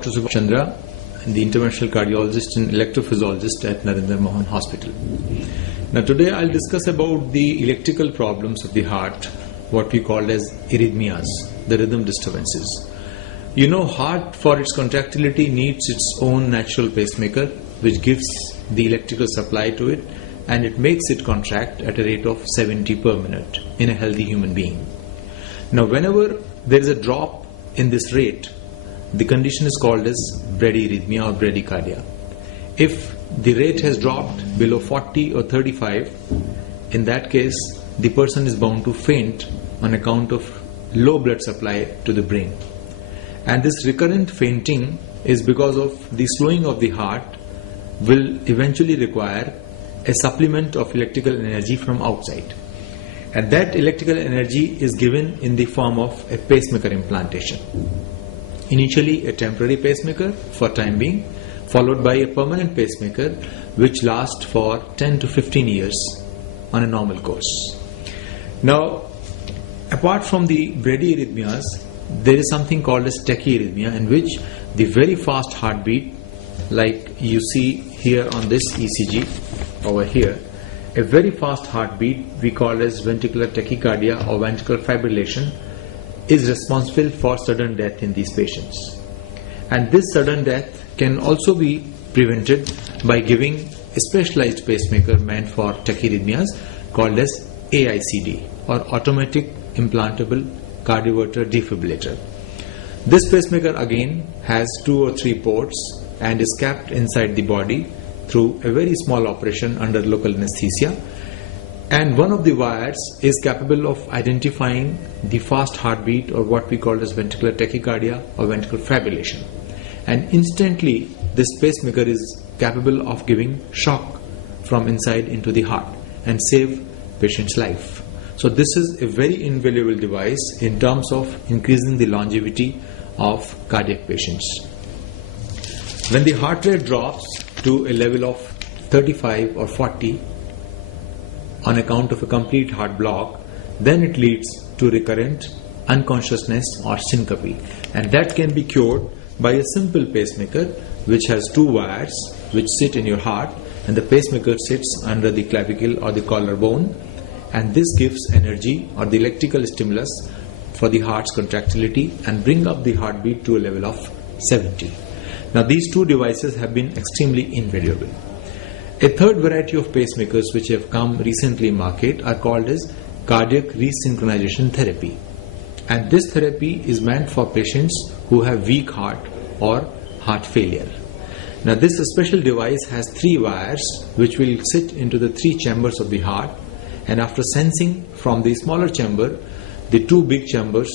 Dr. Subhash Chandra, the interventional cardiologist and electrophysiologist at Narendra Mohan Hospital. Now today I'll discuss about the electrical problems of the heart, what we call as arrhythmias, the rhythm disturbances. You know, heart for its contractility needs its own natural pacemaker, which gives the electrical supply to it, and it makes it contract at a rate of 70 per minute in a healthy human being. Now whenever there is a drop in this rate, the condition is called as bradyarrhythmia or bradycardia. If the rate has dropped below 40 or 35, in that case the person is bound to faint on account of low blood supply to the brain. And this recurrent fainting is because of the slowing of the heart will eventually require a supplement of electrical energy from outside. And that electrical energy is given in the form of a pacemaker implantation. Initially a temporary pacemaker for time being, followed by a permanent pacemaker which lasts for 10 to 15 years on a normal course. Now, apart from the bradyarrhythmias, there is something called as tachyarrhythmia, in which the very fast heartbeat, like you see here on this ECG over here, a very fast heartbeat we call as ventricular tachycardia or ventricular fibrillation is responsible for sudden death in these patients. And this sudden death can also be prevented by giving a specialized pacemaker meant for tachyarrhythmias called as AICD or automatic implantable cardioverter defibrillator. This pacemaker again has 2 or 3 ports and is kept inside the body through a very small operation under local anesthesia. And one of the wires is capable of identifying the fast heartbeat or what we call as ventricular tachycardia or ventricular fibrillation. And instantly this pacemaker is capable of giving shock from inside into the heart and save patient's life. So this is a very invaluable device in terms of increasing the longevity of cardiac patients. When the heart rate drops to a level of 35 or 40 on account of a complete heart block, then it leads to recurrent unconsciousness or syncope, and that can be cured by a simple pacemaker which has 2 wires which sit in your heart, and the pacemaker sits under the clavicle or the collarbone, and this gives energy or the electrical stimulus for the heart's contractility and bring up the heartbeat to a level of 70. Now these 2 devices have been extremely invaluable. A third variety of pacemakers which have come recently in market are called as cardiac resynchronization therapy. And this therapy is meant for patients who have weak heart or heart failure. Now this special device has 3 wires which will sit into the 3 chambers of the heart, and after sensing from the smaller chamber, the 2 big chambers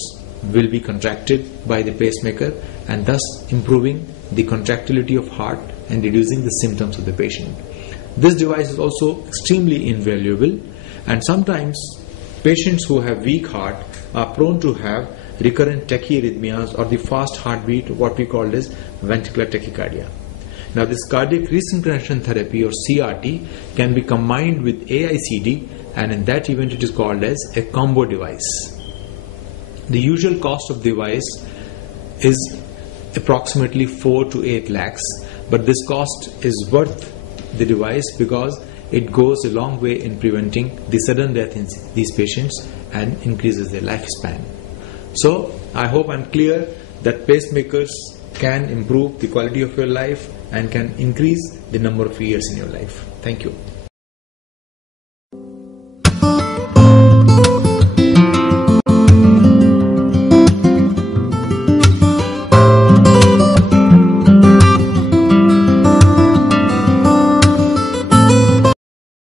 will be contracted by the pacemaker and thus improving the contractility of heart and reducing the symptoms of the patient. This device is also extremely invaluable, and sometimes patients who have weak heart are prone to have recurrent tachyarrhythmias or the fast heartbeat, what we call as ventricular tachycardia. Now this cardiac resynchronization therapy or CRT can be combined with AICD, and in that event it is called as a combo device. The usual cost of the device is approximately 4 to 8 lakhs, but this cost is worth the device because it goes a long way in preventing the sudden death in these patients and increases their lifespan. So I hope I'm clear that pacemakers can improve the quality of your life and can increase the number of years in your life. Thank you.